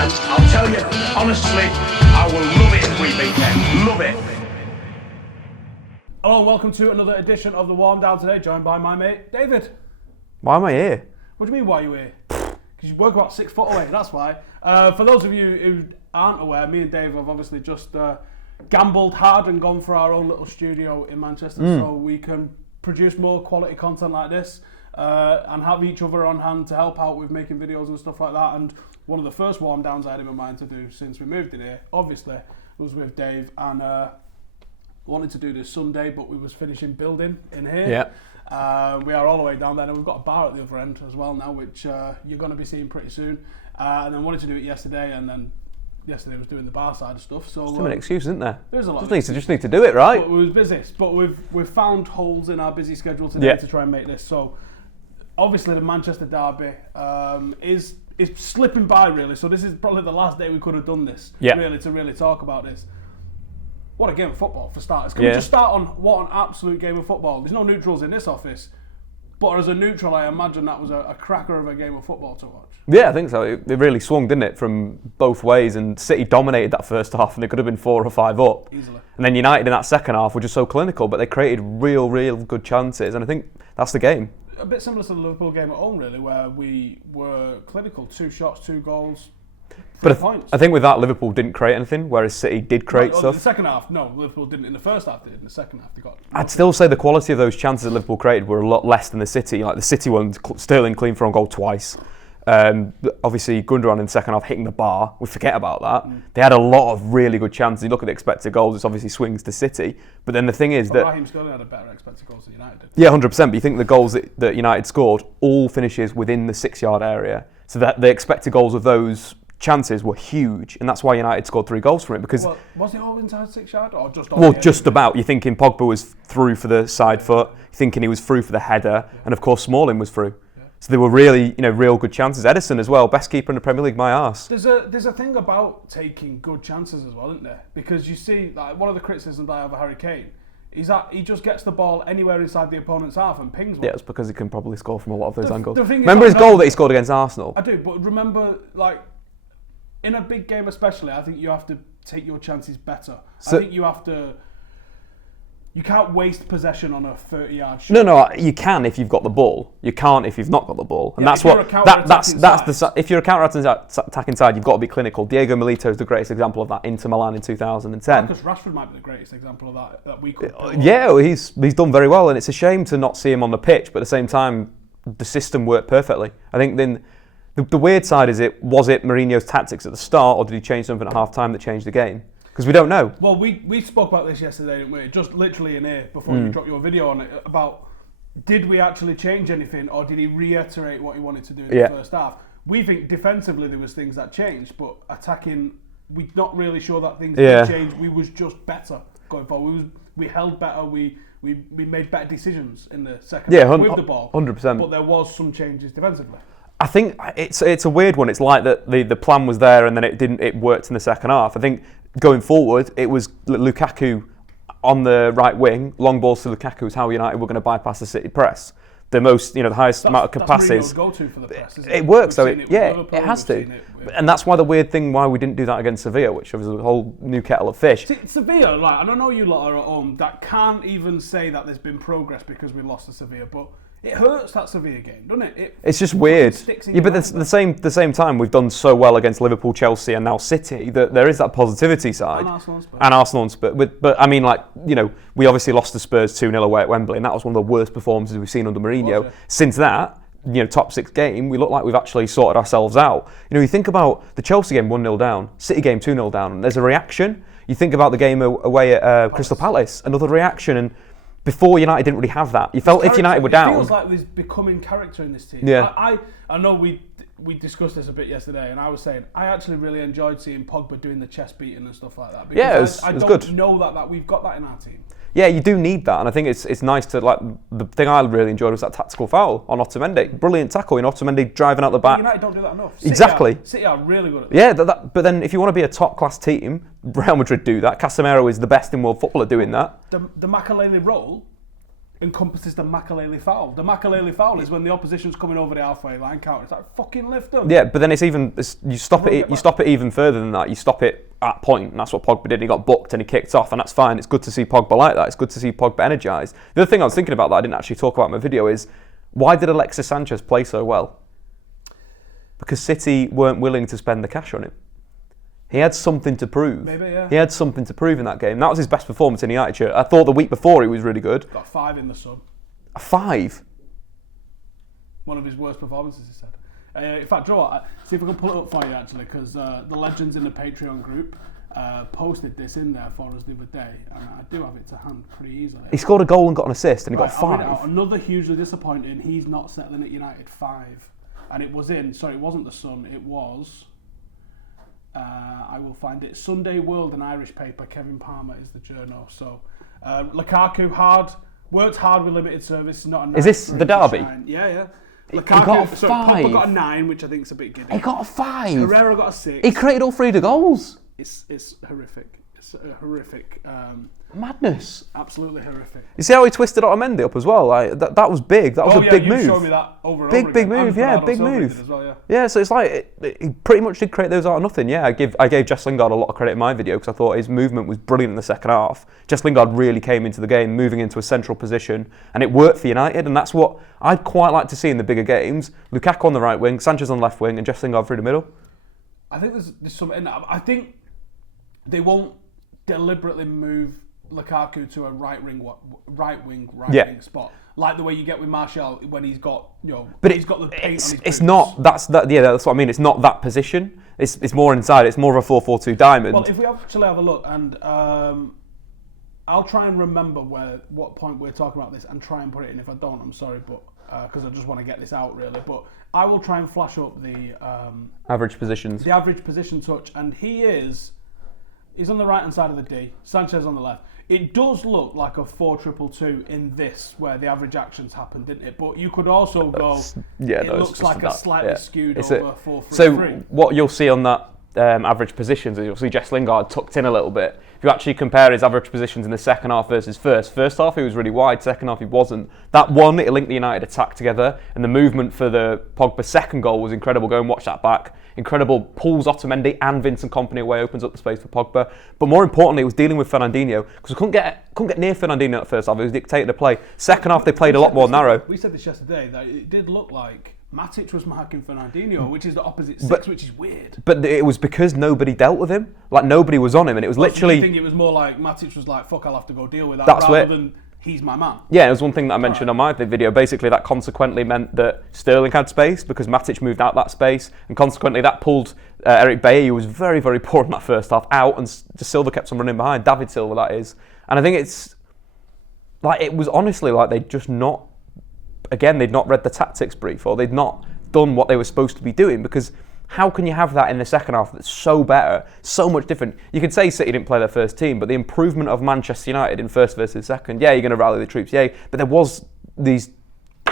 And I'll tell you, honestly, I will love it if we beat them. Love it. Hello and welcome to another edition of the Warm Down today, joined by my mate, David. Why am I here? What do you mean, why are you here? Because you work about 6 foot away, that's why. For those of you who aren't aware, me and Dave have obviously just gambled hard and gone for our own little studio in Manchester so we can produce more quality content like this and have each other on hand to help out with making videos and stuff like that. And one of the first warm downs I had in my mind to do since we moved in here, obviously, was with Dave, and wanted to do this Sunday, but we was finishing building in here. Yeah. We are all the way down there, and we've got a bar at the other end as well now, which you're going to be seeing pretty soon. And then wanted to do it yesterday, and then yesterday was doing the bar side of stuff. So Too many excuses, isn't there? There's a lot. Just need to do it, right? But we was busy. But we've found holes in our busy schedule today to try and make this. So obviously the Manchester derby is slipping by really. So this is probably the last day we could have done this. Really to really talk about this. What a game of football for starters. Can we just start on what an absolute game of football? There's no neutrals in this office, but as a neutral, I imagine that was a cracker of a game of football to watch. Yeah, I think so. It really swung, didn't it, from both ways, and City dominated that first half, and they could have been 4 or 5 up. Easily. And then United in that second half were just so clinical, but they created real good chances, and I think that's the game. A bit similar to the Liverpool game at home, really, where we were clinical. 2 shots, 2 goals. But I think with that, Liverpool didn't create anything, whereas City did create stuff. In the second half, no, Liverpool didn't. In the first half, they did. In the second half, they got. I'd still say the quality of those chances that Liverpool created were a lot less than the City. Like the City one, Sterling clean for on goal twice. Obviously, Gundogan in the second half hitting the bar. We forget about that. They had a lot of really good chances. You look at the expected goals, it's obviously swings to City. But then the thing is that Raheem Sterling had a better expected goals than United did. Yeah, 100%. But you think the goals that United scored all finishes within the 6-yard area, so that the expected goals of those chances were huge, and that's why United scored 3 goals from it. Because was it all inside 6-yard or just? Just about. You're thinking Pogba was through for the side foot. You're thinking he was through for the header, and of course Smalling was through. So they were really, real good chances. Edison as well, best keeper in the Premier League, my arse. There's a thing about taking good chances as well, isn't there? Because you see, like one of the criticisms I have of Harry Kane is that he just gets the ball anywhere inside the opponent's half and pings one. Yeah, it's because he can probably score from a lot of those angles. Remember his goal that he scored against Arsenal? I do, but remember, like, in a big game especially, I think you have to take your chances better. I think you have to. You can't waste possession on a 30-yard shot. No, you can if you've got the ball. You can't if you've not got the ball, and that's if you're a counter-attacking side, you've got to be clinical. Diego Milito is the greatest example of that. Inter Milan in 2010. Because Rashford might be the greatest example of that we could. Yeah, he's done very well, and it's a shame to not see him on the pitch. But at the same time, the system worked perfectly. I think then. The weird side is was it Mourinho's tactics at the start, or did he change something at half time that changed the game? Because we don't know. Well, we spoke about this yesterday, didn't we? Just literally in here before you dropped your video on it, about did we actually change anything, or did he reiterate what he wanted to do in the first half? We think defensively there was things that changed, but attacking, we're not really sure that things did change. We was just better going forward. We held better. We made better decisions in the second half with the ball. 100%. But there was some changes defensively. I think it's a weird one. It's like that the plan was there and then it worked in the second half. I think going forward, it was Lukaku on the right wing, long balls to Lukaku is how United were going to bypass the City press. The most, the highest amount of passes. That's Mourinho's go-to for the press, isn't it works though. It has to. And that's why the weird thing why we didn't do that against Sevilla, which was a whole new kettle of fish. Sevilla, I don't know you lot are at home that can't even say that there's been progress because we lost to Sevilla, but it hurts that Sevilla game, doesn't it? It's just weird. But the same time, we've done so well against Liverpool, Chelsea, and now City that there is that positivity side. And Arsenal and Spurs. But I mean, we obviously lost to Spurs 2-0 away at Wembley, and that was one of the worst performances we've seen under Mourinho. Since that, top 6 game, we look like we've actually sorted ourselves out. You think about the Chelsea game 1-0 down, City game 2-0 down, and there's a reaction. You think about the game away at Crystal Palace, another reaction, and before United didn't really have that. You felt if United were down. It feels like there's becoming character in this team. Yeah. I know we discussed this a bit yesterday, and I was saying I actually really enjoyed seeing Pogba doing the chest beating and stuff like that. Because it was good. I good. don't know that we've got that in our team. Yeah, you do need that, and I think it's nice to the thing I really enjoyed was that tactical foul on Otamendi. Brilliant tackle, Otamendi driving out the back. United don't do that enough. Exactly. City are really good at that. Yeah, but then if you want to be a top class team, Real Madrid do that. Casemiro is the best in world football at doing that. The Makelele role encompasses the Makelele foul. The Makelele foul is when the opposition's coming over the halfway line counter. It's like, fucking lift them. Yeah, but then you stop it even further than that. You stop it at point, and that's what Pogba did. He got booked and he kicked off, and that's fine. It's good to see Pogba like that. It's good to see Pogba energised. The other thing I was thinking about that I didn't actually talk about in my video is, why did Alexis Sanchez play so well? Because City weren't willing to spend the cash on him. He had something to prove. Maybe, yeah. He had something to prove in that game. That was his best performance in the United shirt. I thought the week before he was really good. Got 5 in the sub. A 5? One of his worst performances, he said. In fact, Joe, see if I can pull it up for you, actually, because the legends in the Patreon group posted this in there for us the other day, and I do have it to hand pretty easily. He scored a goal and got an assist, and he got I'll read it 5. out. Another hugely disappointing, he's not settling at United 5. And it was it wasn't the Sun, it was... I will find it. Sunday World, an Irish paper. Kevin Palmer is the journo. So Lukaku worked hard with limited service. Not a 9. Is this the derby? Yeah. Lukaku got a 5. Pogba got a 9, which I think is a bit giddy. He got a 5. Herrera got a 6. He created all 3 of the goals. It's horrific. It's a horrific. Madness. Absolutely horrific. You see how he twisted Otamendi up as well? Like, that was big. That was a big move. You showed me that over and big, over big again. move. Yeah, big Silva move. did as well, yeah. Yeah, so it's like he pretty much did create those out of nothing. Yeah, I gave Jesse Lingard a lot of credit in my video because I thought his movement was brilliant in the second half. Jesse Lingard really came into the game, moving into a central position, and it worked for United. And that's what I'd quite like to see in the bigger games. Lukaku on the right wing, Sanchez on the left wing, and Jesse Lingard through the middle. I think there's something in that. I think they won't deliberately move Lukaku to a right wing spot, like the way you get with Martial when he's got But he's got the paint on his boots. It's not that's what I mean. It's not that position. It's more inside. It's more of a 4-4-2 diamond. Well, if we actually have a look, and I'll try and remember what point we're talking about this and try and put it in. If I don't, I'm sorry, but because I just want to get this out really. But I will try and flash up the average positions. The average position touch, and he's on the right hand side of the D. Sanchez on the left. It does look like a 4-2-2 in this, where the average actions happen, didn't it? But you could also go, it looks like a slightly skewed over 4-3-3. So what you'll see on that average positions is you'll see Jesse Lingard tucked in a little bit. If you actually compare his average positions in the second half versus first half he was really wide, second half he wasn't. That one, it linked the United attack together, and the movement for the Pogba second goal was incredible. Go and watch that back. Incredible, pulls Otamendi and Vincent Kompany away, opens up the space for Pogba. But more importantly, it was dealing with Fernandinho, because we couldn't get near Fernandinho at first half. It was dictating the play. Second half they played a lot more narrow. We said this yesterday, that it did look like Matic was marking Fernandinho, which is the opposite six, which is weird. But it was because nobody dealt with him. Like, nobody was on him, and it was literally... I think it was more like Matic was like, fuck, I'll have to go deal with that, rather than he's my man. Yeah, it was one thing that I mentioned on my video. Basically, that consequently meant that Sterling had space because Matic moved out that space, and consequently that pulled Eric Bailly, who was very, very poor in that first half, out, and Silva kept on running behind. David Silva, that is. And I think it's... like, it was honestly like they'd just not... Again, they'd not read the tactics brief, or they'd not done what they were supposed to be doing, because how can you have that in the second half that's so better, so much different? You could say City didn't play their first team, but the improvement of Manchester United in first versus second, yeah, you're going to rally the troops, yeah, but there was these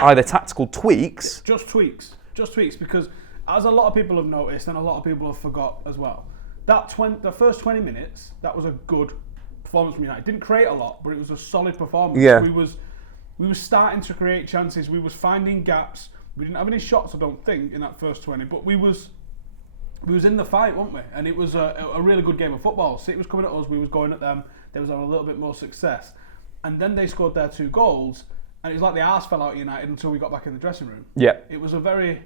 either tactical tweaks. Just tweaks, because as a lot of people have noticed, and a lot of people have forgot as well, the first 20 minutes, that was a good performance from United. Didn't create a lot, but it was a solid performance. Yeah. We were starting to create chances. We was finding gaps. We didn't have any shots, I don't think, in that first 20. But we was in the fight, weren't we? And it was a really good game of football. City was coming at us. We was going at them. They was having a little bit more success. And then they scored their 2 goals. And it was like the arse fell out of United until we got back in the dressing room. Yeah. It was a very...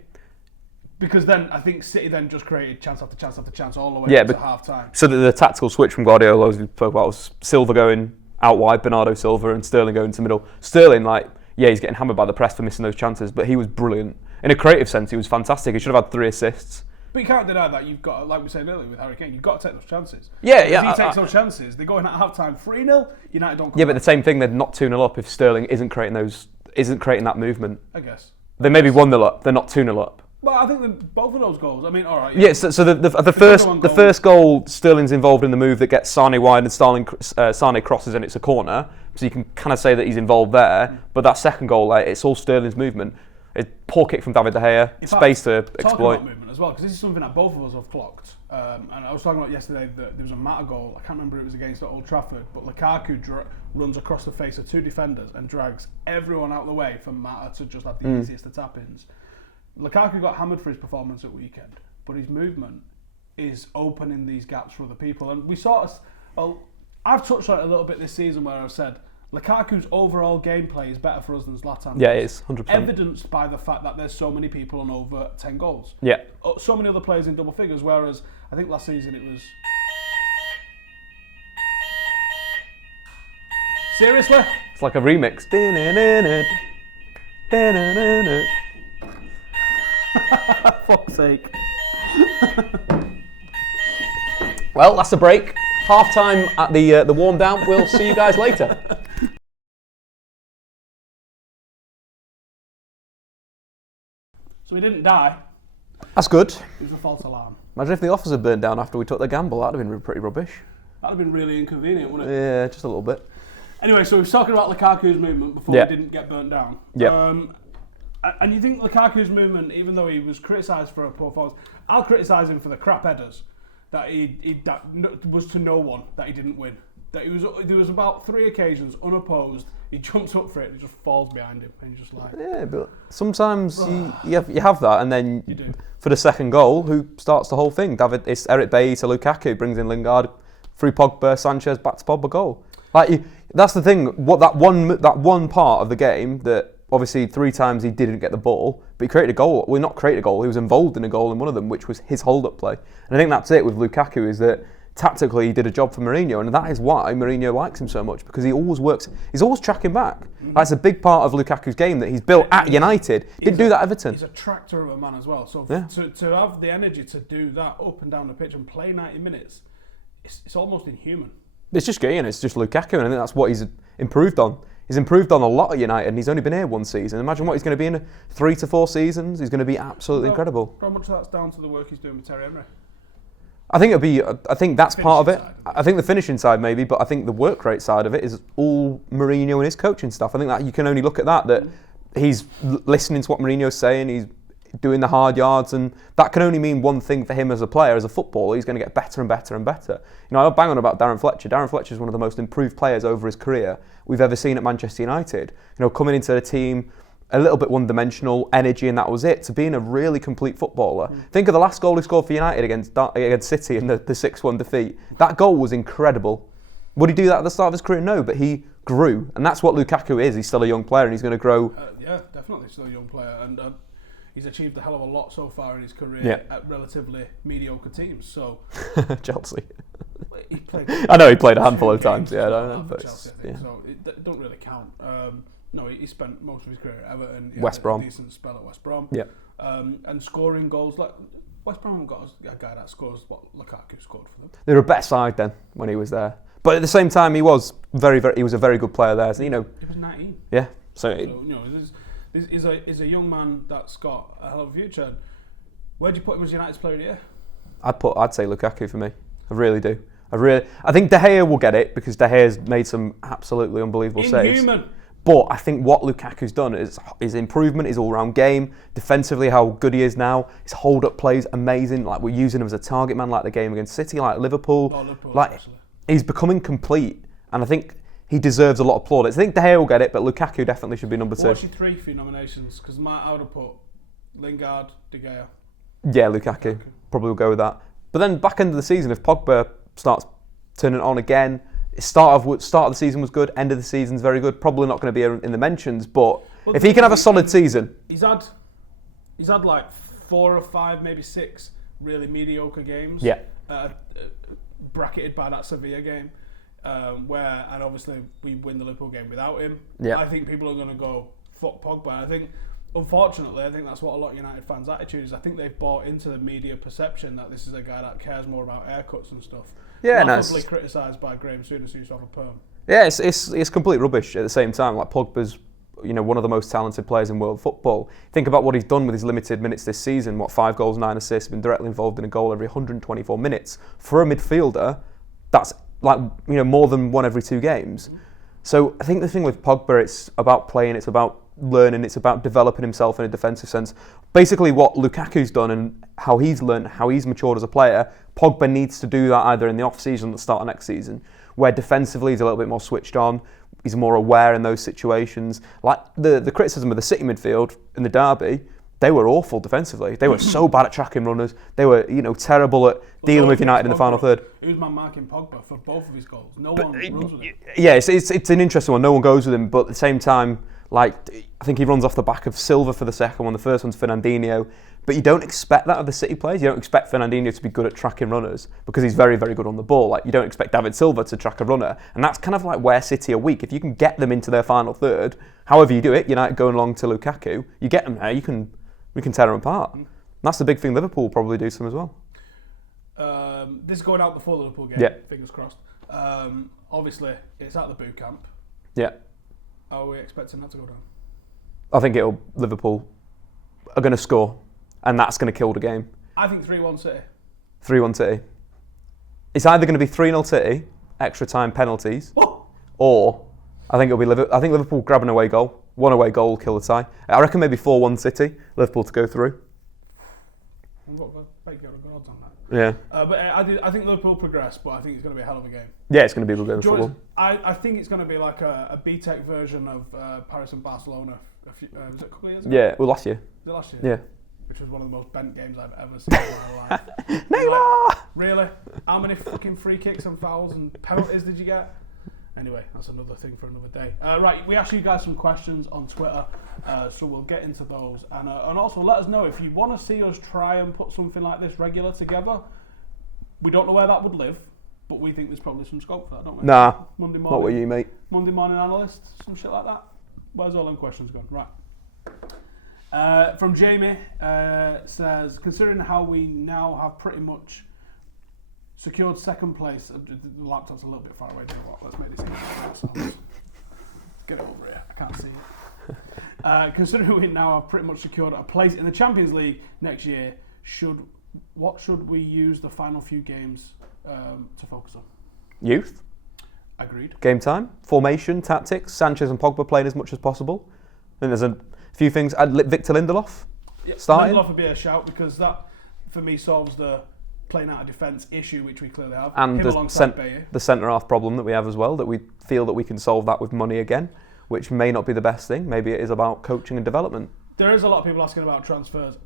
Because then I think City then just created chance after chance after chance all the way up to half time. So the tactical switch from Guardiola, as we spoke about, was Silva going out wide, Bernardo Silva, and Sterling going into the middle. Sterling, he's getting hammered by the press for missing those chances, but he was brilliant. In a creative sense, he was fantastic. He should have had 3 assists. But you can't deny that you've got, like we said earlier with Harry Kane, you've got to take those chances. Yeah. If he takes those chances, they're going at half-time 3-0, United don't come Yeah, but the same thing, they're not 2-0 up if Sterling isn't creating that movement. I guess. They may be 1-0 up, they're not 2-0 up. Well, I think both of those goals, I mean, all right. Yeah, so the first goal, Sterling's involved in the move that gets Sane wide, and Sane crosses and it's a corner. So you can kind of say that he's involved there. But that second goal, it's all Sterling's movement. A poor kick from David De Gea, space to exploit. Talking about movement as well, because this is something that both of us have clocked. And I was talking about yesterday that there was a Mata goal. I can't remember if it was against Old Trafford, but Lukaku runs across the face of 2 defenders and drags everyone out of the way for Mata to just have the easiest of tap-ins. Lukaku got hammered for his performance at weekend, but his movement is opening these gaps for other people. And we sort of, well, I've touched on it a little bit this season where I've said Lukaku's overall gameplay is better for us than Zlatan. Yeah, it is, 100%. Evidenced by the fact that there's so many people on over 10 goals. Yeah. So many other players in double figures, whereas I think last season it was... Seriously? It's like a remix. Fuck's sake. Well, that's a break. Half time at the warm down. We'll see you guys later. So we didn't die. That's good. It was a false alarm. Imagine if the office had burned down after we took the gamble. That'd have been pretty rubbish. That'd have been really inconvenient, wouldn't it? Yeah, just a little bit. Anyway, so we were talking about Lukaku's movement before we didn't get burnt down. Yeah. And you think Lukaku's movement, even though he was criticised for a poor performance, I'll criticise him for the crap headers that that was to no one that he didn't win. That there was about 3 occasions unopposed. He jumps up for it, and it just falls behind him, and you're just like, yeah. But sometimes you have that, and then you do. For the second goal, who starts the whole thing? It's Eric Bailly to Lukaku, brings in Lingard, through Pogba, Sanchez, back to Pogba, goal. Like that's the thing. What that one part of the game that. Obviously, 3 times he didn't get the ball, but he created a goal. Well, not created a goal, he was involved in a goal in one of them, which was his hold-up play. And I think that's it with Lukaku, is that tactically he did a job for Mourinho, and that is why Mourinho likes him so much, because he always works, he's always tracking back. That's a big part of Lukaku's game that he's built at United. Didn't do that at Everton. He's a tractor of a man as well. So to have the energy to do that up and down the pitch and play 90 minutes, it's almost inhuman. It's just getting, it's just Lukaku, and I think that's what he's improved on. He's improved on a lot at United, and he's only been here 1 season. Imagine what he's going to be in 3 to 4 seasons. He's going to be absolutely incredible. How much of that's down to the work he's doing with Terry Henry? I think that's part of it. I think the finishing side maybe, but I think the work rate side of it is all Mourinho and his coaching staff. I think that you can only look at that he's listening to what Mourinho's saying. He's doing the hard yards, and that can only mean one thing for him as a player, as a footballer. He's going to get better and better and better. You know, I bang on about Darren Fletcher. Darren Fletcher is one of the most improved players over his career we've ever seen at Manchester United. You know, coming into the team a little bit one-dimensional, energy, and that was it, to being a really complete footballer. Think of the last goal he scored for United against City in the 6-1 defeat. That goal was incredible. Would he do that at the start of his career? No, but he grew, and that's what Lukaku is. He's still a young player, and he's going to grow. Yeah, definitely still a young player, and he's achieved a hell of a lot so far in his career at relatively mediocre teams. So Chelsea. He played. I know he played a handful of times. Yeah, I know. But Chelsea, I think, so it don't really count. No, he spent most of his career at Everton. West Brom. A decent spell at West Brom. Yeah. And scoring goals like West Brom have got a guy that scores what Lukaku scored for them. They were a better side then when he was there. But at the same time, he was a very good player there. So, you know. He was 19. Yeah. So he's a young man that's got a hell of a future. Where do you put him as United's player of the year? I'd say Lukaku for me. I really do. I think De Gea will get it because De Gea's made some absolutely unbelievable saves. But I think what Lukaku's done is his improvement, his all-round game, defensively how good he is now. His hold-up play is amazing. Like we're using him as a target man, like the game against City, like Liverpool. Like he's becoming complete, and I think he deserves a lot of plaudits. I think De Gea will get it, but Lukaku definitely should be number 2. What's your 3 for your nominations? Because I would have put Lingard, De Gea. Yeah, Lukaku. Probably will go with that. But then back end of the season, if Pogba starts turning it on again, start of the season was good, end of the season's very good. Probably not going to be in the mentions, but if he can have a solid season. He's had like 4 or 5, maybe 6 really mediocre games. Yeah. Bracketed by that Sevilla game. And obviously we win the Liverpool game without him. Yeah. I think people are going to go, fuck Pogba. I think, unfortunately, that's what a lot of United fans' attitude is. I think they've bought into the media perception that this is a guy that cares more about haircuts and stuff. Yeah, Probably criticised by Graham Souness, who used to have a perm. Yeah, it's complete rubbish at the same time. Like Pogba's, one of the most talented players in world football. Think about what he's done with his limited minutes this season. 5 goals, 9 assists, been directly involved in a goal every 124 minutes. For a midfielder, that's more than 1 every 2 games. So I think the thing with Pogba, it's about playing, it's about learning, it's about developing himself in a defensive sense. Basically what Lukaku's done and how he's learned, how he's matured as a player, Pogba needs to do that either in the off-season or the start of next season, where defensively he's a little bit more switched on, he's more aware in those situations. Like the criticism of the City midfield in the derby, they were awful defensively. They were so bad at tracking runners. They were, terrible at dealing with United in the final third. Who's man marking Pogba for both of his goals? No one runs with him. Yeah, it's an interesting one. No one goes with him, but at the same time, I think he runs off the back of Silva for the second one. The first one's Fernandinho. But you don't expect that of the City players. You don't expect Fernandinho to be good at tracking runners because he's very, very good on the ball. Like, you don't expect David Silva to track a runner. And that's kind of like where City are weak. If you can get them into their final third, however you do it, United going along to Lukaku, you get them there, we can tear them apart. And that's the big thing Liverpool will probably do to them as well. This is going out before the Liverpool game, fingers crossed. Obviously, it's at the boot camp. Yeah. Are we expecting that to go down? I think Liverpool are going to score, and that's going to kill the game. I think 3-1 City. 3-1 City. It's either going to be 3-0 City, extra time penalties, or I think it'll be Liverpool grab an away goal. One away goal will kill the tie. I reckon maybe 4-1 City, Liverpool to go through. I've got odds on that. Yeah. But I think Liverpool progress, but I think it's going to be a hell of a game. Yeah, it's going to be a good game of football. I think it's going to be like a B-Tech version of Paris and Barcelona. Was it a couple of years ago? Yeah, well, last year. Was it last year? Yeah. Which was one of the most bent games I've ever seen in my life. Neymar! Like, really? How many fucking free kicks and fouls and penalties did you get? Anyway, that's another thing for another day. Right, we asked you guys some questions on Twitter, so we'll get into those. And also let us know if you want to see us try and put something like this regular together. We don't know where that would live, but we think there's probably some scope for that, don't we? Nah, Monday morning, not with you, mate. Monday morning analyst, some shit like that. Where's all them questions gone? Right. From Jamie, says, considering how we now have pretty much secured second place, the laptop's a little bit far away, do you know what? Let's make this easier for ourselves. Get it over here, I can't see it. Considering we now have pretty much secured a place in the Champions League next year, what should we use the final few games to focus on? Youth. Agreed. Game time, formation, tactics, Sanchez and Pogba playing as much as possible. Then there's a few things. Victor Lindelof starting. Lindelof would be a shout because that, for me, solves the playing out of defence issue, which we clearly have. And the centre-half problem that we have as well, that we feel that we can solve that with money again, which may not be the best thing. Maybe it is about coaching and development. There is a lot of people asking about transfers.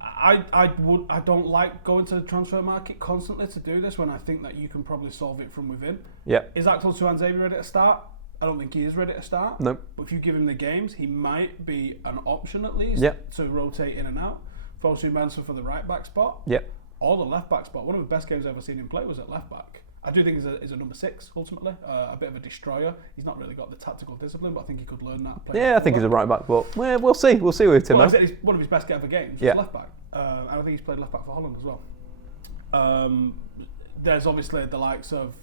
I don't like going to the transfer market constantly to do this when I think that you can probably solve it from within. Yeah. Is Axel Tuanzebe ready to start? I don't think he is ready to start. No. But if you give him the games, he might be an option at least to rotate in and out. Fosu Mensah for the right back spot. Yeah. Or the left back spot. One of the best games I've ever seen him play was at left back. I do think he's a number 6 ultimately, a bit of a destroyer. He's not really got the tactical discipline, but I think he could learn that. I think he's a right back, but we'll see. We'll see with him. Well, it's one of his best ever games was left back. And I think he's played left back for Holland as well. There's obviously the likes of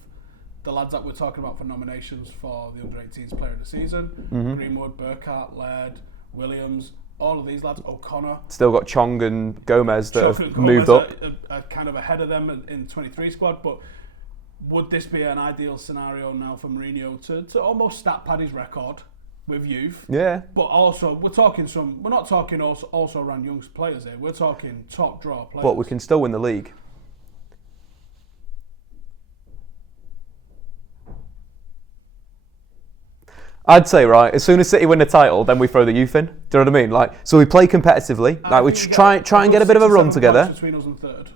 the lads that we're talking about for nominations for the Under-18s Player of the Season. Mm-hmm. Greenwood, Burkhardt, Laird, Williams, all of these lads, O'Connor. Still got Chong and Gomes that have moved up. Are kind of ahead of them in the 23 squad, but would this be an ideal scenario now for Mourinho to almost stat pad his record with youth? Yeah. But also, we're not talking also around young players here, we're talking top draw players. But we can still win the league. I'd say, right, as soon as City win the title, then we throw the youth in. Do you know what I mean? Like, so we play competitively. Like, we try and get a bit of a run together. Between us and third.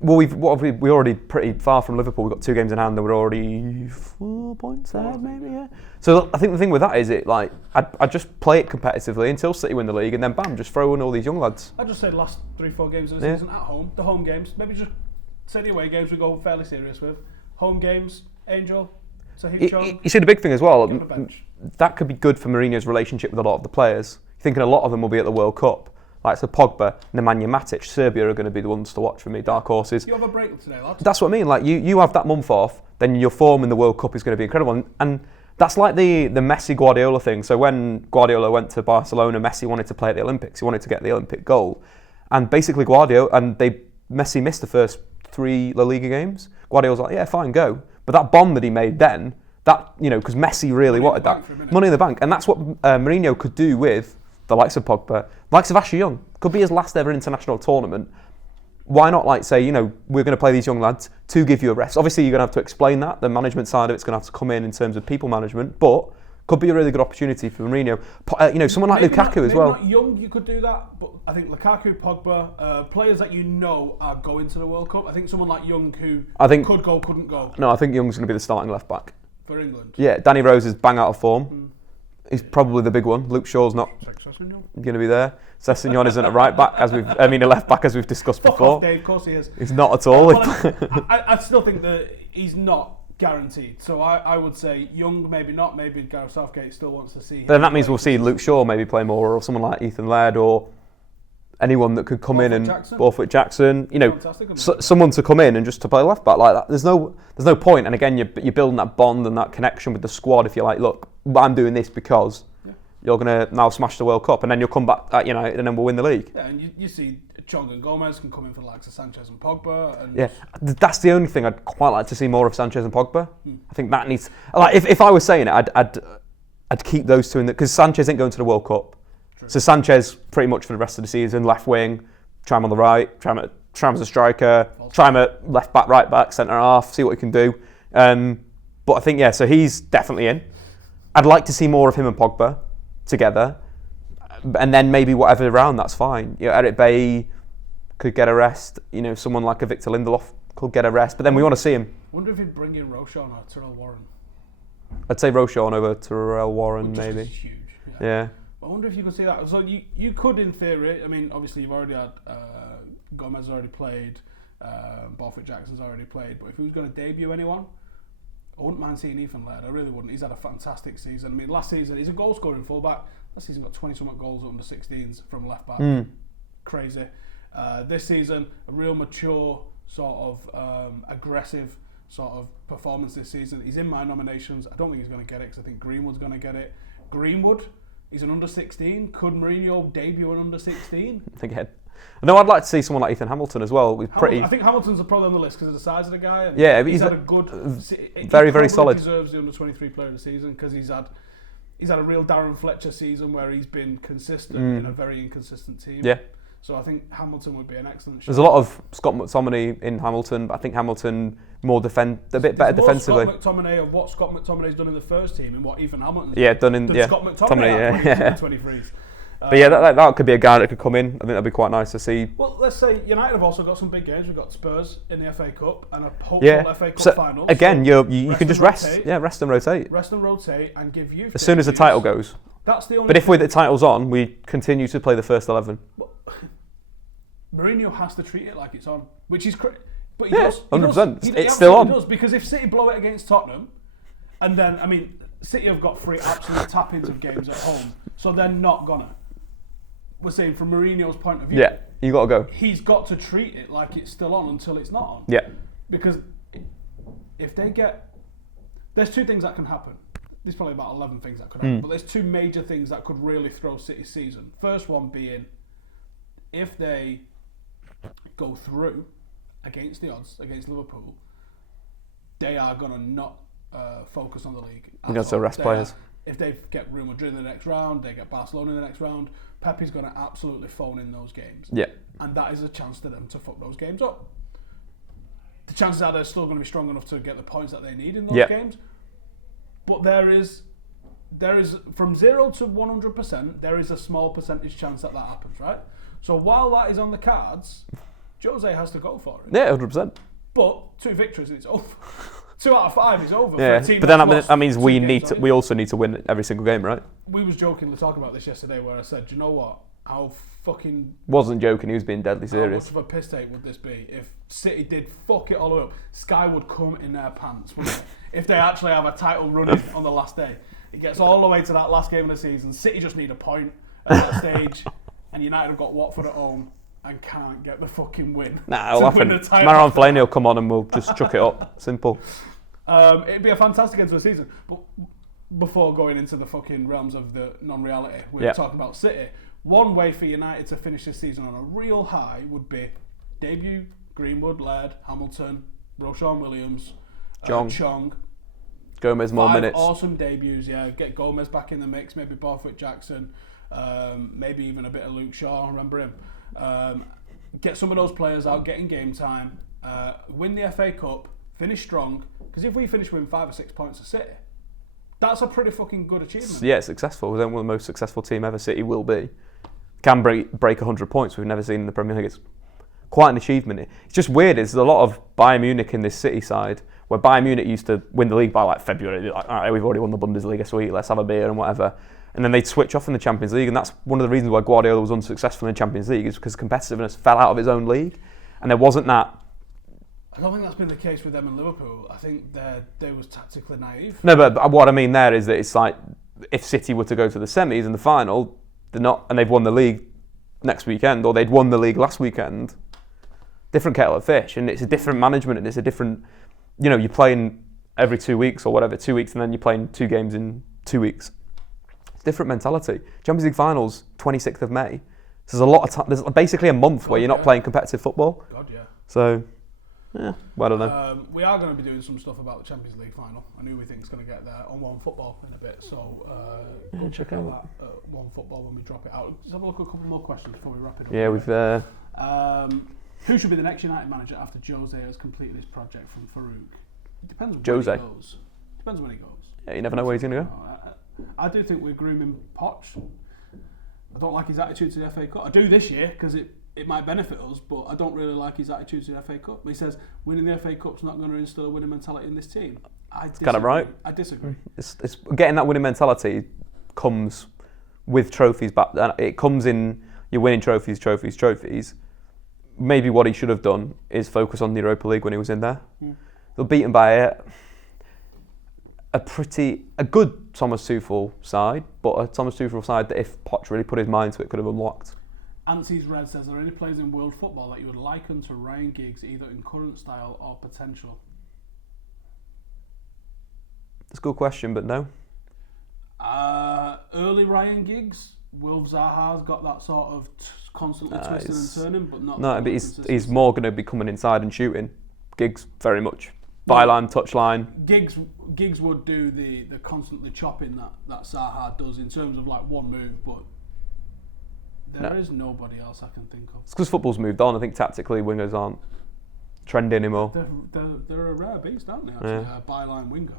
Well, we're already pretty far from Liverpool. We've got 2 games in hand, and we're already 4 points ahead, maybe. Yeah. So I think the thing with that is I just play it competitively until City win the league, and then bam, just throw in all these young lads. I just say the last 3-4 games of the season at home, the home games. Maybe just say the away games we go fairly serious with. Home games, Angel, Tahith Chong. You see the big thing as well. That could be good for Mourinho's relationship with a lot of the players. Thinking a lot of them will be at the World Cup. Like, so Pogba, Nemanja Matic, Serbia are going to be the ones to watch for me, dark horses. You have a break today, lads. That's what I mean. Like, you have that month off, then your form in the World Cup is going to be incredible. And that's like the Messi Guardiola thing. So when Guardiola went to Barcelona, Messi wanted to play at the Olympics. He wanted to get the Olympic goal. And basically Messi missed the first 3 La Liga games. Guardiola's like, yeah, fine, go. But that bomb that he made then, That, because Messi really wanted that. Money in the bank. And that's what Mourinho could do with the likes of Pogba, the likes of Ashley Young. Could be his last ever international tournament. Why not say, we're going to play these young lads to give you a rest. Obviously, you're going to have to explain that. The management side of it's going to have to come in terms of people management, but could be a really good opportunity for Mourinho. Someone like Lukaku as well. Not Young, you could do that, but I think Lukaku, Pogba, players that are going to the World Cup. I think someone like Young who could go, couldn't go. No, I think Young's going to be the starting left back. For England? Yeah, Danny Rose is bang out of form. He's probably the big one. Luke Shaw's not going to be there. Sessegnon isn't a right back, a left back as we've discussed before. Off, Dave, of course he is. He's not at all. I still think that he's not guaranteed. So I would say Young, maybe not. Maybe Gareth Southgate still wants to see him. Then that means we'll see Luke Shaw maybe play more, or someone like Ethan Laird, or anyone that could come in and Borthwick Jackson. Someone to come in and just to play left back like that. There's no point. And again, you're building that bond and that connection with the squad. If you're like, look, I'm doing this because you're going to now smash the World Cup, and then you'll come back at United and then we'll win the league. Yeah, and you see Chong and Gomes can come in for the likes of Sanchez and Pogba. And that's the only thing I'd quite like to see more of Sanchez and Pogba. I think that needs... if I was saying it, I'd keep those two in there, because Sanchez ain't going to the World Cup. True. So Sanchez, pretty much for the rest of the season, left wing, try him on the right, try him as a striker, try him at left back, right back, centre half, see what he can do. But I think, so he's definitely in. I'd like to see more of him and Pogba together, and then maybe whatever around, that's fine. Eric Bailly could get a rest. Someone like a Victor Lindelof could get a rest, but then we want to see him. Wonder if he'd bring in Roshaun or Terrell Warren. I'd say Roshaun over Terrell Warren, maybe. Huge. Yeah. I wonder if you can see that. So you could, in theory. I mean, obviously you've already had Gomez already played, Borthwick Jackson's already played. But if he was going to debut anyone, I wouldn't mind seeing Ethan Laird. I really wouldn't. He's had a fantastic season. I mean, last season he's a goal scoring fullback. Last season got 20-something goals under 16s from left back. Crazy. This season, a real mature sort of aggressive sort of performance this season. He's in my nominations. I don't think he's going to get it because I think Greenwood's going to get it. Greenwood, he's an under 16. Could Mourinho debut an under 16? Again. No, I'd like to see someone like Ethan Hamilton as well. I think Hamilton's probably on the list because of the size of the guy. And yeah, he's had a good, very solid. He deserves the under 23 player of the season because he's had a real Darren Fletcher season where he's been consistent in a very inconsistent team. Yeah. So I think Hamilton would be an excellent shot. There's a lot of Scott McTominay in Hamilton, but I think Hamilton a bit better defensively. Scott McTominay of what Scott McTominay's done in the first team and what Ethan Hamilton's done in Scott McTominay had 23s. But that could be a guy that could come in. I think that'd be quite nice to see. Well, let's say United have also got some big games. We've got Spurs in the FA Cup and a hopeful FA Cup final. Again, you can just rest. Yeah, rest and rotate. Rest and rotate and give you... As soon as the title goes. That's the only... But if with the title's on, we continue to play the first 11. Well, Mourinho has to treat it like it's on, which is... But he does. 100%. It's still on. He does, because if City blow it against Tottenham, and then, I mean, City have got 3 absolute tap-ins of games at home, so they're not gonna. We're saying from Mourinho's point of view, you got to go. He's got to treat it like it's still on until it's not on. Yeah. Because if they get... There's 2 things that can happen. There's probably about 11 things that could happen, but there's 2 major things that could really throw City's season. First one being, if they go through against the odds, against Liverpool, they are going to not focus on the league. That's the rest players. If they get Real Madrid in the next round, they get Barcelona in the next round, Pepe's going to absolutely phone in those games. Yeah. And that is a chance for them to fuck those games up. The chances are they're still going to be strong enough to get the points that they need in those games. But there is from 0 to 100%, there is a small percentage chance that happens, right? So while that is on the cards, Jose has to go for it. Yeah, 100%. But 2 victories and it's over. 2 out of 5 is over. Yeah, for a team but then that means we also need to win every single game, right? We was jokingly talking about this yesterday, where I said, do you know what? How fucking... Wasn't joking, he was being deadly serious. How much of a piss take would this be if City did fuck it all the way up? Sky would come in their pants, wouldn't it? If they actually have a title running on the last day. It gets all the way to that last game of the season. City just need a point at that stage, and United have got Watford at home and can't get the fucking win. Nah, it'll happen. Marouane Fellaini will come on and we'll just chuck it up. Simple. It'd be a fantastic end to the season. But before going into the fucking realms of the non-reality, we're talking about City. One way for United to finish this season on a real high would be debut Greenwood, Laird, Hamilton, Roshaun Williams, Chong. Gomez more 5 minutes. awesome debuts, yeah. Get Gomez back in the mix, maybe Borthwick Jackson, maybe even a bit of Luke Shaw, remember him. Get some of those players out, get in game time, win the FA Cup, finish strong, because if we finish with 5 or 6 points of City, that's a pretty fucking good achievement. Yeah, successful. We're one of the most successful team ever City will be. Can break 100 points we've never seen in the Premier League. It's quite an achievement. It's just weird. There's a lot of Bayern Munich in this City side, where Bayern Munich used to win the league by like February. They're like, all right, we've already won the Bundesliga, sweet, let's have a beer and whatever. And then they'd switch off in the Champions League, and that's one of the reasons why Guardiola was unsuccessful in the Champions League, is because competitiveness fell out of his own league. And there wasn't that. I don't think that's been the case with them in Liverpool. I think they was tactically naive. No, but what I mean there is that it's like, if City were to go to the semis and the final, they're not, and they've won the league next weekend, or they'd won the league last weekend, different kettle of fish, and it's a different management, and it's a different, you're playing every 2 weeks or whatever, 2 weeks, and then you're playing 2 games in 2 weeks. It's a different mentality. Champions League finals, 26th of May. So there's a lot of time. There's basically a month where you're not playing competitive football. God, yeah. So, yeah, well, I don't know. We are going to be doing some stuff about the Champions League final. I knew we think it's going to get there on One Football in a bit, so go check out that One Football when we drop it out. Let's have a look at a couple more questions before we wrap it up. Yeah, we've. Who should be the next United manager after Jose has completed his project from Farouk? It depends on Jose. when he goes. Depends when he goes. Yeah, you never know where he's going to go. I do think we're grooming Poch. I don't like his attitude to the FA Cup. I do this year because it might benefit us, but I don't really like his attitude to the FA Cup. He says winning the FA Cup's not going to instill a winning mentality in this team. It's kind of right. I disagree. It's getting that winning mentality comes with trophies back. It comes in you're winning trophies. Maybe what he should have done is focus on the Europa League when he was in there. They're beaten by a good Thomas Tuchel side, but a Thomas Tuchel side that if Poch really put his mind to it could have unlocked. Anti's Red says, are there any players in world football that you would liken to Ryan Giggs, either in current style or potential? That's a good question, but no. Early Ryan Giggs, Wolves Zaha's got that sort of constantly twisting and turning, but not. No, but he's more going to be coming inside and shooting. Giggs very much byline, touchline. Giggs would do the constantly chopping that Zaha does in terms of like one move, but there is nobody else I can think of. It's because football's moved on. I think tactically wingers aren't trendy anymore. They're a rare beast, aren't they? Actually, a byline winger.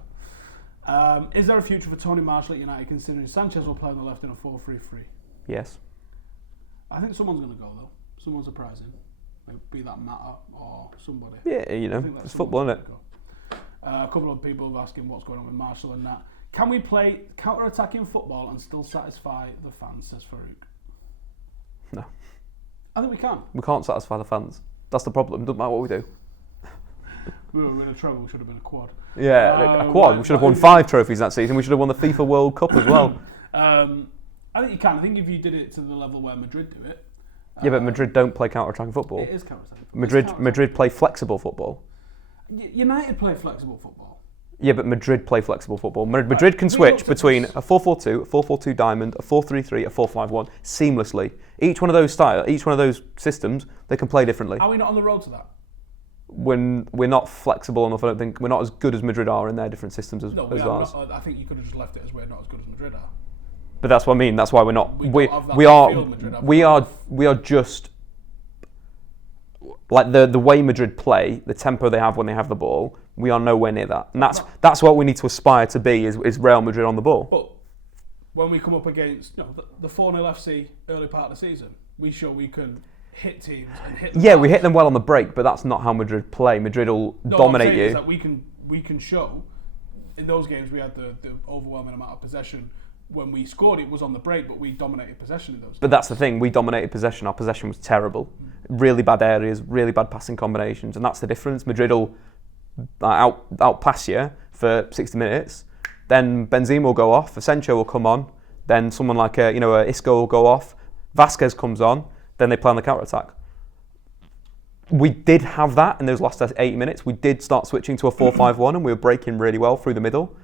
Is there a future for Tony Marshall at United, considering Sanchez will play on the left in a 4-3-3? Yes. I think someone's going to go though. Someone surprising. Be that Mata or somebody. Yeah, it's football, isn't it? A couple of people are asking what's going on with Marshall and that. Can we play counter-attacking football and still satisfy the fans, says Farouk? No. I think we can. We can't satisfy the fans. That's the problem. Doesn't matter what we do. We were in a treble. Should have been a quad. Yeah, a quad. We should have won 5 trophies that season. We should have won the FIFA World Cup as well. I think you can. I think if you did it to the level where Madrid do it. Yeah, but Madrid don't play counter-attacking football. It is counter-attacking. Madrid play flexible football. United play flexible football. Yeah, but Madrid play flexible football. Madrid can switch between a 4-4-2, a 4-4-2 diamond, a 4-3-3, a 4-5-1 seamlessly. Each one of those systems, they can play differently. Are we not on the road to that? When we're not flexible enough, I don't think we're not as good as Madrid are in their different systems as ours. I think you could have just left it as we're not as good as Madrid are. But that's what I mean. That's why we're not. We are just like the way Madrid play, the tempo they have when they have the ball. We are nowhere near that, and that's what we need to aspire to be. Is Real Madrid on the ball? But when we come up against the 4-0 FC early part of the season, we show we can hit teams and hit them. Yeah, we hit them well on the break, but that's not how Madrid play. Madrid will dominate you. Is that we can show in those games we had the overwhelming amount of possession. When we scored, it was on the break, but we dominated possession in those games. But that's the thing, we dominated possession. Our possession was terrible. Really bad areas, really bad passing combinations, and that's the difference. Madrid will outpass you for 60 minutes, then Benzema will go off, Asensio will come on, then someone like a Isco will go off, Vasquez comes on, then they play on the counter-attack. We did have that in those last 80 minutes. We did start switching to a 4-5-1 and we were breaking really well through the middle.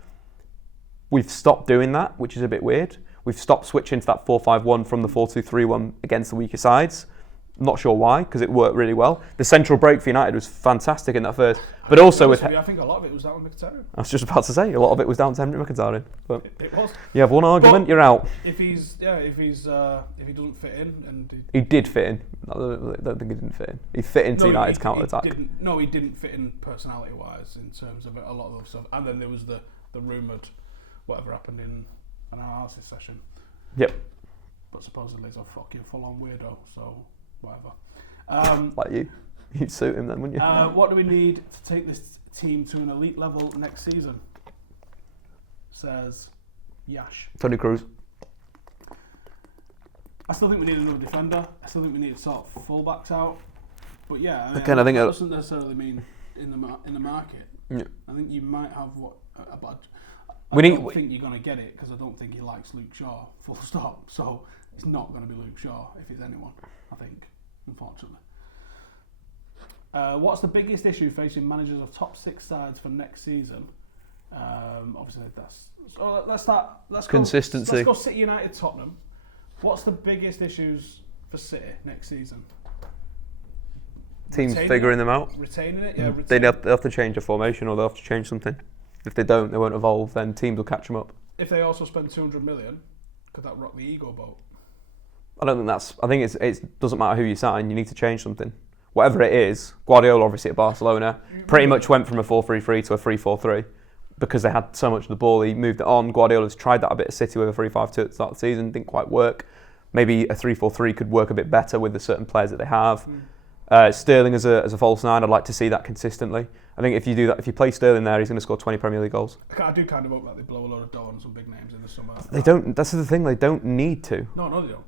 We've stopped doing that, which is a bit weird. We've stopped switching to that 4-5-1 from the 4-2-3-1 against the weaker sides. Not sure why, because it worked really well. The central break for United was fantastic in that first. But also with... I think a lot of it was down to Mkhitaryan. I was just about to say, a lot of it was down to Henry Mkhitaryan. But It was. you have one argument, you're out. If he doesn't fit in, and He did fit in. I don't think he didn't fit in. He fit into United's counter-attack. He didn't fit in personality-wise in terms of a lot of the stuff. And then there was the rumoured whatever happened in an analysis session. Yep. But supposedly he's a fucking full-on weirdo, so whatever. Like you. You'd suit him then, wouldn't you? What do we need to take this team to an elite level next season? Says Yash. Tony Cruz. I still think we need another defender. I still think we need to sort fullbacks out. But yeah, I think that doesn't necessarily mean in the market. Yeah. I think you might have I don't think you're going to get it because I don't think he likes Luke Shaw, full stop. So it's not going to be Luke Shaw if it's anyone, I think, unfortunately. What's the biggest issue facing managers of top 6 sides for next season? Obviously, let's start. Consistency. Let's go City, United, Tottenham. What's the biggest issues for City next season? Teams figuring them out. Retaining it, yeah. They'll have to change a formation or they'll have to change something. If they don't, they won't evolve, then teams will catch them up. If they also spend 200 million, could that rock the ego boat? I don't think that's... I think it doesn't matter who you sign, you need to change something. Whatever it is, Guardiola obviously at Barcelona pretty much went from a 4-3-3 to a 3-4-3 because they had so much of the ball, he moved it on. Guardiola's tried that a bit at City with a 3-5-2 at the start of the season, didn't quite work. Maybe a 3-4-3 could work a bit better with the certain players that they have. Sterling as a false nine, I'd like to see that consistently. I think if you do that, if you play Sterling there, he's going to score 20 Premier League goals. I do kind of hope that they blow a load of dough on some big names in the summer. They don't. That's the thing. They don't need to. No, they don't.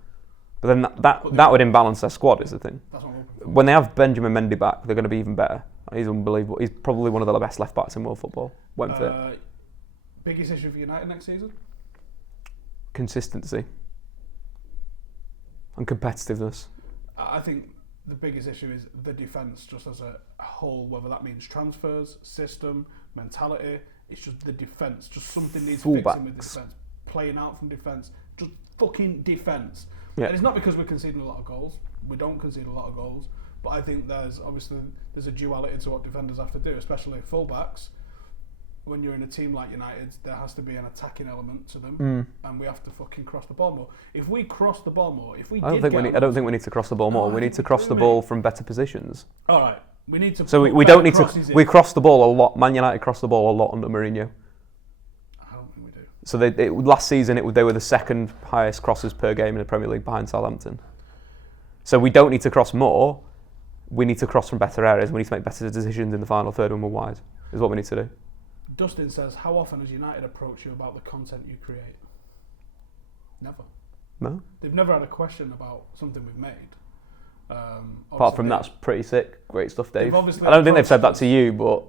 But then that would imbalance their squad. Is the thing. That's what I'm hoping. When they have Benjamin Mendy back, they're going to be even better. He's unbelievable. He's probably one of the best left backs in world football. When fit. Biggest issue for United next season? Consistency and competitiveness. I think the biggest issue is the defence just as a whole, whether that means transfers, system, mentality. It's just the defence. Just something needs fixing with the defence. Playing out from defence. Just fucking defence. Yeah. And it's not because we're conceding a lot of goals. We don't concede a lot of goals. But I think there's a duality to what defenders have to do, especially fullbacks. When you're in a team like United, there has to be an attacking element to them, and we have to fucking cross the ball more. If we cross the ball more, I don't think we need to cross the ball more. We need to cross the ball from better positions. All right, we need to. So we don't need to. We cross the ball a lot. Man United crossed the ball a lot under Mourinho. I don't think we do. So last season they were the second highest crosses per game in the Premier League behind Southampton. So we don't need to cross more. We need to cross from better areas. We need to make better decisions in the final third when we're wide. Is what we need to do. Dustin says, how often has United approached you about the content you create? Never. No? They've never had a question about something we've made. Apart from that's pretty sick. Great stuff, Dave. I don't think they've said that to you, but...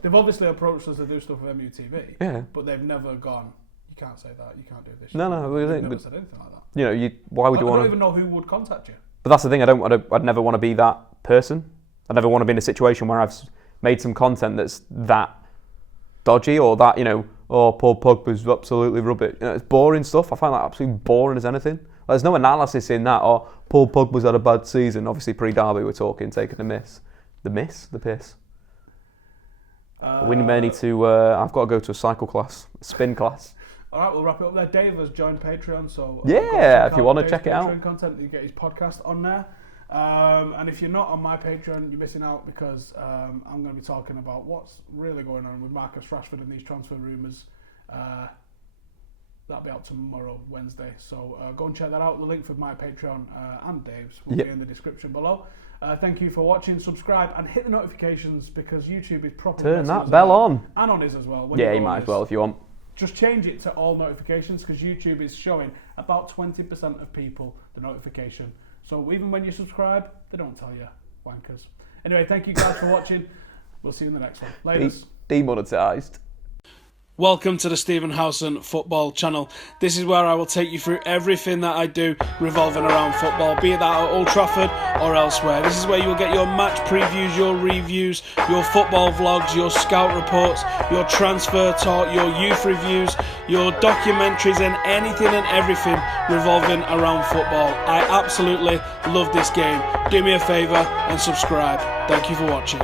They've obviously approached us to do stuff with MUTV. Yeah. But they've never gone, you can't say that, you can't do this. No, they've never said anything like that. You know, why would you want to... I don't even know who would contact you. But that's the thing, I'd never want to be that person. I'd never want to be in a situation where I've made some content that's that dodgy or that, Paul Pogba's absolutely rubbish. It's boring stuff. I find that absolutely boring as anything. There's no analysis in that. Or Paul Pogba's had a bad season. Obviously, pre-Derby, we're talking, taking the miss. The piss. We may need to... I've got to go to a cycle class, a spin class. All right, we'll wrap it up there. Dave has joined Patreon, so... yeah, if you want to check it Patreon out. Content, you get his podcast on there. And if you're not on my Patreon, you're missing out because I'm going to be talking about what's really going on with Marcus Rashford and these transfer rumours. That'll be out tomorrow, Wednesday. So go and check that out. The link for my Patreon and Dave's will be in the description below. Thank you for watching. Subscribe and hit the notifications because YouTube is properly... Turn that bell on. And on his as well. Yeah, you might as well if you want. Just change it to all notifications because YouTube is showing about 20% of people the notification. So even when you subscribe, they don't tell you, wankers. Anyway, thank you guys for watching. We'll see you in the next one. Laters. Demonetised. Welcome to the Stephen Howson Football Channel. This is where I will take you through everything that I do revolving around football, be it that at Old Trafford or elsewhere. This is where you will get your match previews, your reviews, your football vlogs, your scout reports, your transfer talk, your youth reviews, your documentaries and anything and everything revolving around football. I absolutely love this game. Do me a favour and subscribe. Thank you for watching.